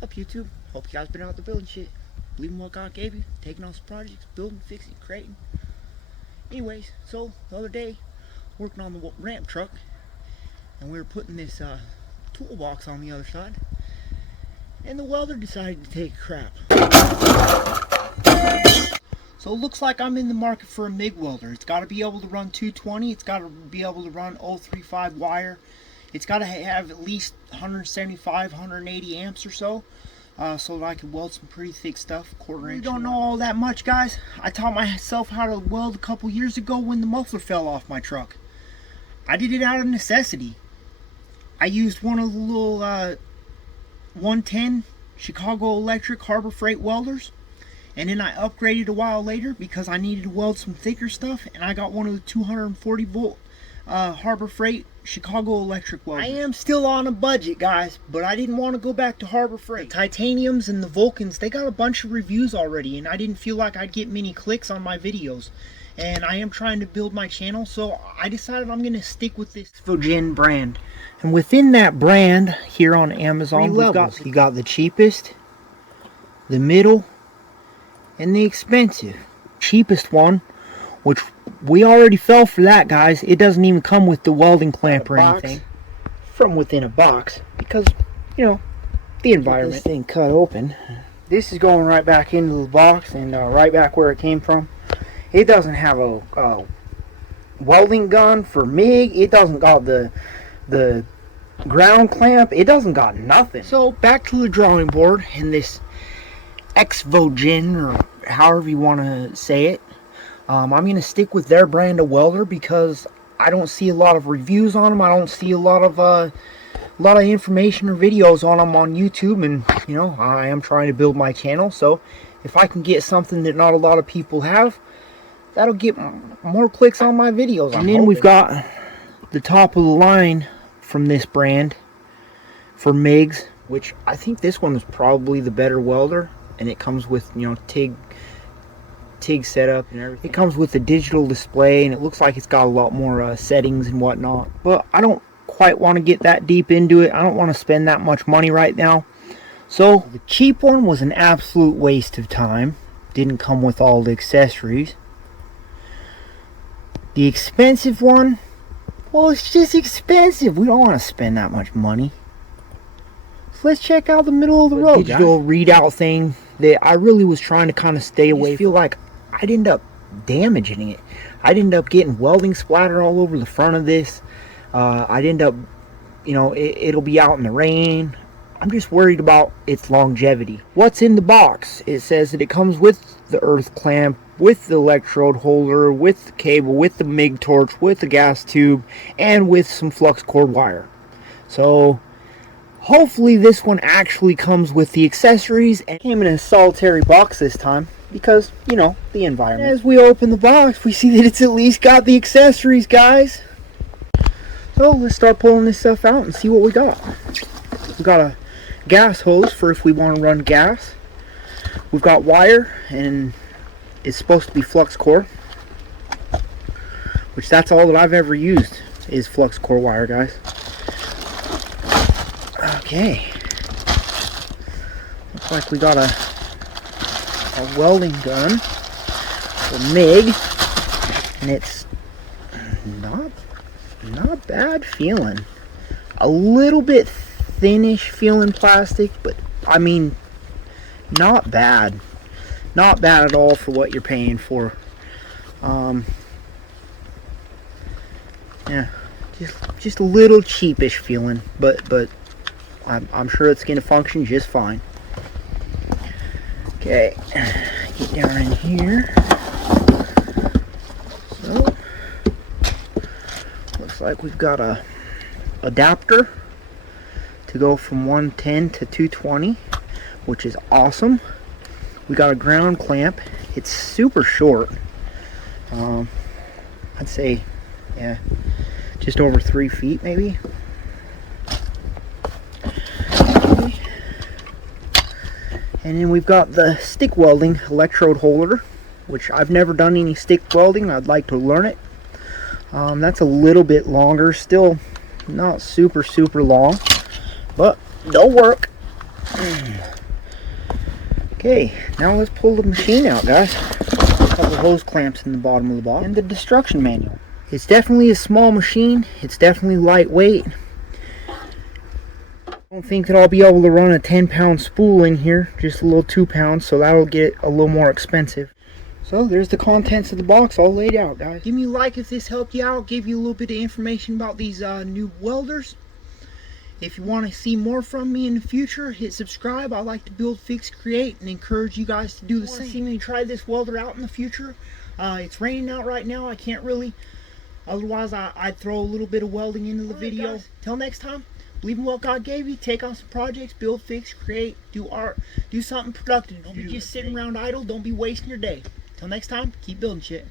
What's up, YouTube? Hope you guys been out there building shit. Believing what God gave you, taking on some projects, building, fixing, creating. Anyways, so the other day, working on the ramp truck, and we were putting this toolbox on the other side, and the welder decided to take a crap. So it looks like I'm in the market for a MIG welder. It's got to be able to run 220. It's got to be able to run 035 wire. It's got to have at least 175, 180 amps or so, so that I can weld some pretty thick stuff, quarter inch. You don't know all that much, guys. I taught myself how to weld a couple years ago when the muffler fell off my truck. I did it out of necessity. I used one of the little 110 Chicago Electric Harbor Freight welders, and then I upgraded a while later because I needed to weld some thicker stuff, and I got one of the 240 volt Harbor Freight Chicago Electric welders. I am still on a budget, guys, but I didn't want to go back to Harbor Freight. The Titaniums and the Vulcans, they got a bunch of reviews already, and I didn't feel like I'd get many clicks on my videos. And I am trying to build my channel, so I decided I'm going to stick with this HZXVOGEN brand. And within that brand, here on Amazon, you got the cheapest, the middle, and the expensive. Cheapest one, which we already fell for that, guys. It doesn't even come with the welding clamp or anything. From within a box, because, you know, the environment. This thing cut open. This is going right back into the box and right back where it came from. It doesn't have a welding gun for MIG. It doesn't got the ground clamp. It doesn't got nothing. So back to the drawing board and this HZXVOGEN, or however you want to say it. I'm going to stick with their brand of welder because I don't see a lot of reviews on them. I don't see a lot of information or videos on them on YouTube, and you know, I am trying to build my channel, so if I can get something that not a lot of people have, that'll get more clicks on my videos. And then we've got the top of the line from this brand for MIGs, which I think this one is probably the better welder, and it comes with, you know, TIG setup and everything. It comes with a digital display, and it looks like it's got a lot more settings and whatnot, but I don't quite want to get that deep into it. I don't want to spend that much money right now. So the cheap one was an absolute waste of time. Didn't come with all the accessories. The expensive one, well, it's just expensive. We don't want to spend that much money. So let's check out the middle of the road digital readout thing that I really was trying to kind of stay away from. I feel like I'd end up damaging it. I'd end up getting welding splatter all over the front of this. I'd end up, you know, it'll be out in the rain. I'm just worried about its longevity. What's in the box? It says that it comes with the earth clamp, with the electrode holder, with the cable, with the MIG torch, with the gas tube, and with some flux cord wire. So hopefully this one actually comes with the accessories, and came in a solitary box this time because, you know, the environment. As we open the box, we see that it's at least got the accessories, guys. So let's start pulling this stuff out and see what we got. We've got a gas hose for if we want to run gas. We've got wire, and it's supposed to be flux core, which that's all that I've ever used is flux core wire, guys. Okay, looks like we got a welding gun for MIG, and it's not bad feeling. A little bit thinnish feeling plastic, but I mean, not bad. Not bad at all for what you're paying for. Yeah, just a little cheapish feeling, but I'm sure it's going to function just fine. Okay, get down in here. So, looks like we've got a adapter to go from 110 to 220, which is awesome. We got a ground clamp. It's super short. I'd say, yeah, just over 3 feet maybe. And then we've got the stick welding electrode holder, which I've never done any stick welding. I'd like to learn it. That's a little bit longer, still not super long, but they'll work. Okay, now let's pull the machine out, guys. A couple hose clamps in the bottom of the box and the destruction manual. It's definitely a small machine. It's definitely lightweight. I don't think that I'll be able to run a 10-pound spool in here, just a little 2 pounds, so that'll get a little more expensive. So there's the contents of the box all laid out, guys. Give me a like if this helped you out, gave you a little bit of information about these new welders. If you want to see more from me in the future, hit subscribe. I like to build, fix, create, and encourage you guys to do the same. See me try this welder out in the future. It's raining out right now. I can't really. Otherwise, I'd throw a little bit of welding into the video. Guys. Till next time, believe in what God gave you. Take on some projects, build, fix, create, do art, do something productive. Don't be just sitting around idle. Don't be wasting your day. Till next time, keep building shit.